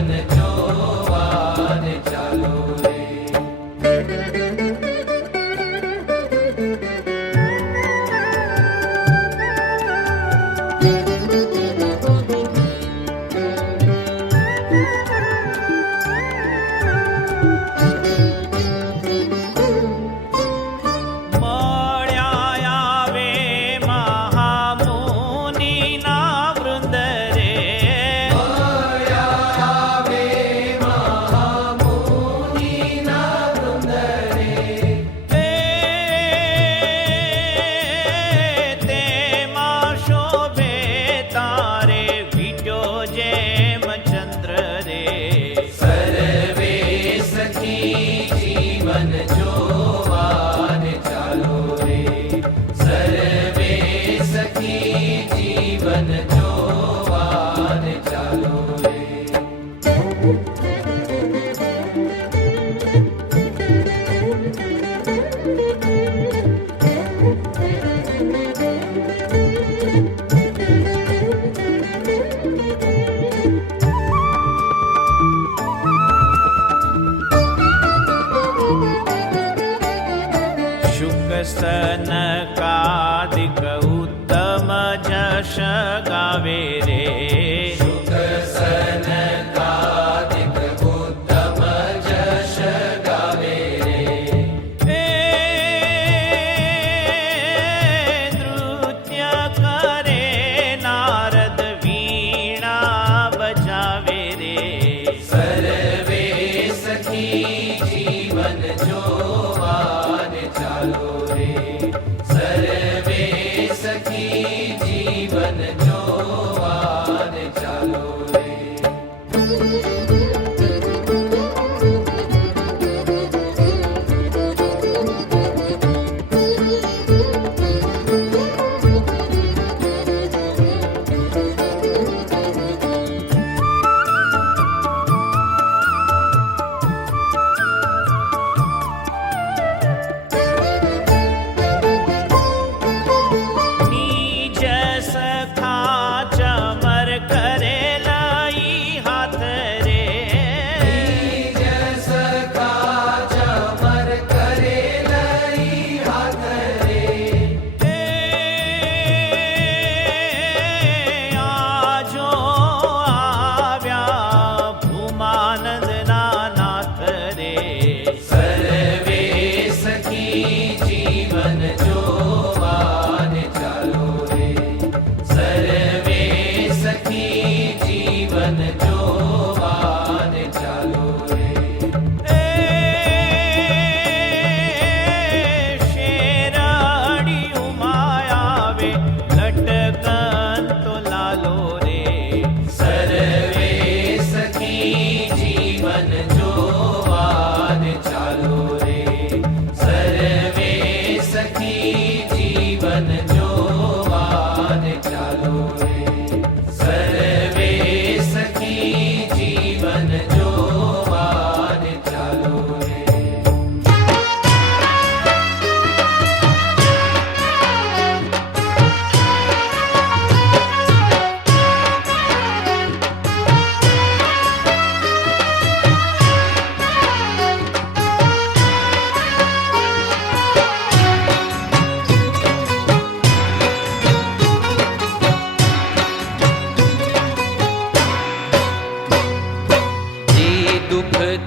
જીવન જોવાને ચાલો રે. સનકાદિક ઉત્તમ જશ ગાવે રે. શુક સનકાદિક ઉત્તમ જશ ગાવે રે. નૃત્ય કરે નારદ વીણા બજાવે રે. સર્વે સખી જીવન જોવાને ચાલો રે. સર્વે સખી જીવન જોવાને ચાલો રે.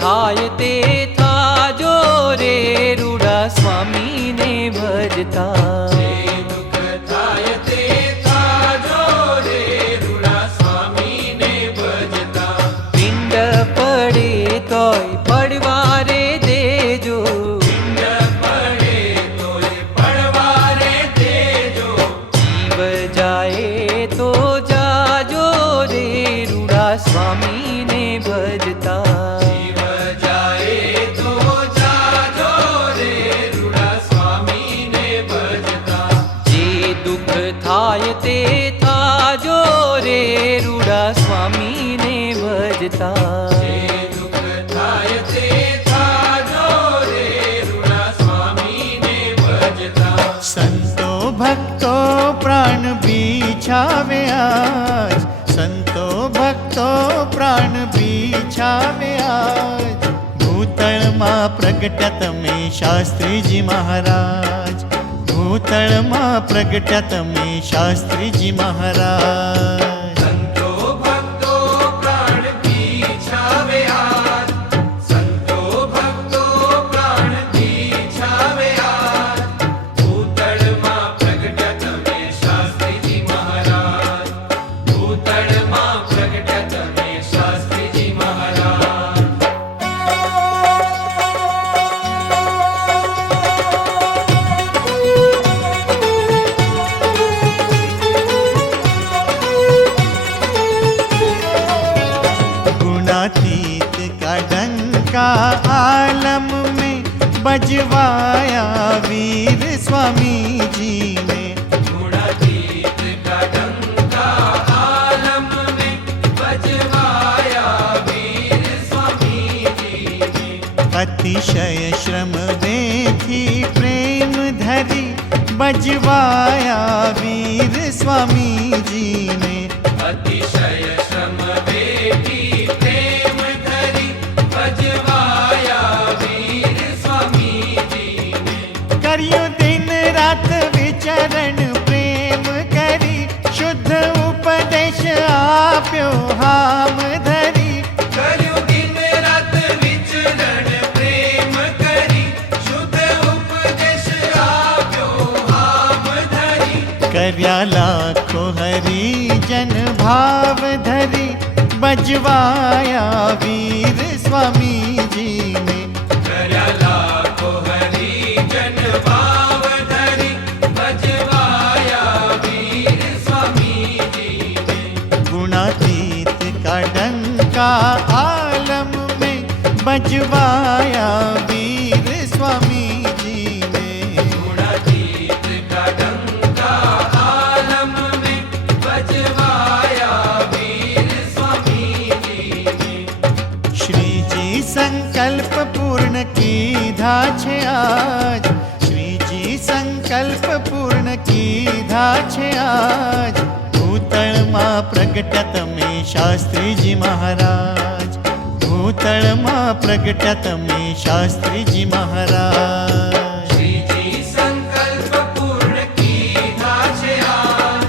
થાય તે થાજો રે રૂડા સ્વામીને ભજતા. જે દુઃખ થાય તે થાજો રે રૂડા સ્વામીને ભજતા. પિંડ પડે તોય પડવા રે દેજો. પિંડ પડે તોય પડવા રે દેજો. જીવ જાય તો જાજો રે રૂડા સ્વામીને ભજતા. થાય તે થાજો રે રૂડા સ્વામીને ભજતા. જે દુઃખ થાય તે થાજો રે રૂડા સ્વામીને ભજતા. સંતો ભક્તો પ્રાણ બિછાવે આજ. સંતો ભક્તો પ્રાણ બિછાવે છાવે આજ ભૂતળમાં પ્રગટ્યા તમે શાસ્ત્રીજી મહારાજ ભૂતળમાં પ્રગટ્યા તમે શાસ્ત્રીજી મહારાજ સંતો ભક્તો પ્રાણથી છાવે આજ સંતો ભક્તો પ્રાણથી છાવે આજ ભૂતળમાં પ્રગટ્યા તમે શાસ્ત્રીજી મહારાજ ભૂતળમાં પ્રગટ્યા તમે શાસ્ત્રીજી મહારાજ गुणातीत का डंका आलम में बजवाया वीर स्वामी जी ने गुणातीत का डंका आलम में बजवाया वीर स्वामी जी ने अतिशय श्रम वेथी प्रेम धरी बजवाया वीर स्वामी जी ने अतिशय श्रम वेठी प्रेम धरी बजवाया वीर स्वामी जी ने કર્યું દિન રાત વિચરણ પ્રેમ કરી શુદ્ધ ઉપદેશ આપ્યો હામ ધરી કર્યું દિન રાત વિચરણ પ્રેમ કરી શુદ્ધ ઉપદેશ આપ્યો હામ ધરી કર્યા લાખો હરિજન ભાવ ધરી બજવાયા વીર સ્વામીજી ને કર્યા લાખો હરિજન ભાવ ધરી બજવાયા વીર સ્વામીજી ને गुणातीत का डंका आलम में बजवाया वीर स्वामीजी ने गुणातीत का डंका आलम में बजवाया वीर स्वामीजी ने श्रीजी संकल्प पूर्ण कीधा છે આજ શ્રીજી સંકલ્પ પૂર્ણ કીધા છે આજ ભૂતળમાં પ્રગટ્યા તમે શાસ્ત્રીજી મહારાજ ભૂતળમાં પ્રગટ્યા તમે શાસ્ત્રીજી મહારાજ श्रीजी संकल्प पूर्ण कीधा छे आज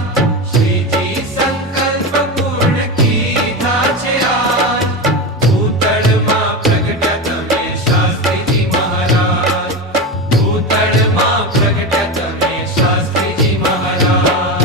श्रीजी संकल्प पूर्ण कीधा छे आज भूतळમાં प्रगट्या તમે શાસ્ત્રીજી મહારાજ ભૂતળમાં પ્રગટ્યા તમે શાસ્ત્રીજી મહારાજ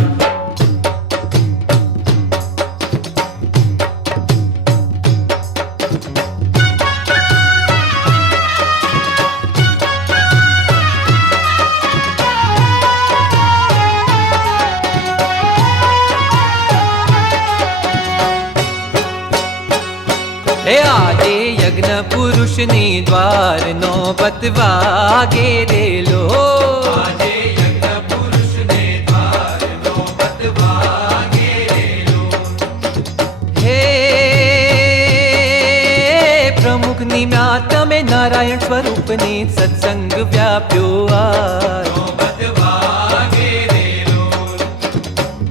હે આજે યજ્ઞ પુરુષની દ્વાર નો બતવાગે રેલો આજે યજ્ઞ પુરુષને દ્વારનો બતવાગે રેલો હે પ્રમુખ નિમ્યા તમે નારાયણ સ્વરૂપને સત્સંગ વ્યાપ્યો આજ બતવાગે રેલો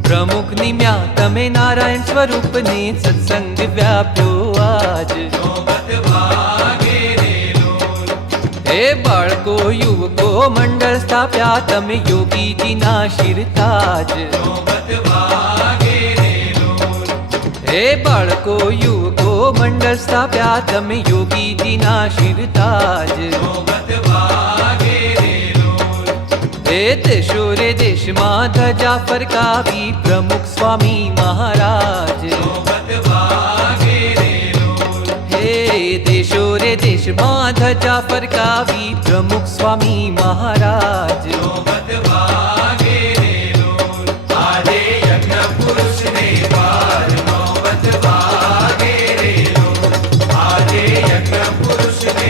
પ્રમુખ નિમ્યા તમે નારાયણ સ્વરૂપને સત્સંગ વ્યાપ્યો આજ બતવાગે રેલો હે બાળકો યુવકો મંડળ સ્થાપ્યા તમે યોગીજીના શિરતાજ બતવાગે રેલો હે બાળકો યુવકો મંડળ સ્થાપ્યા તમે યોગીજીના શિરતાજ બતવાગે રેલો હે દેશો રે દેશમાં ધજા ફરકાવી પ્રમુખ સ્વામી મહારાજ બતવાગે રેલો હે દેશો રે દેશમાં ધજા ફરકાવી પ્રમુખ સ્વામી મહારાજ બતવાગે રેલો આજે યજ્ઞ પુરુષને દ્વારનો બતવાગે રેલો આજે યજ્ઞ પુરુષને